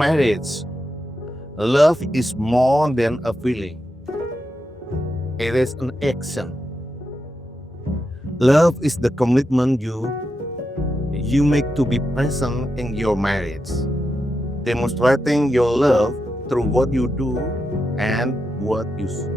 marriage, love is more than a feeling. It is an action. Love is the commitment you make to be present in your marriage, demonstrating your love through what you do and what you say.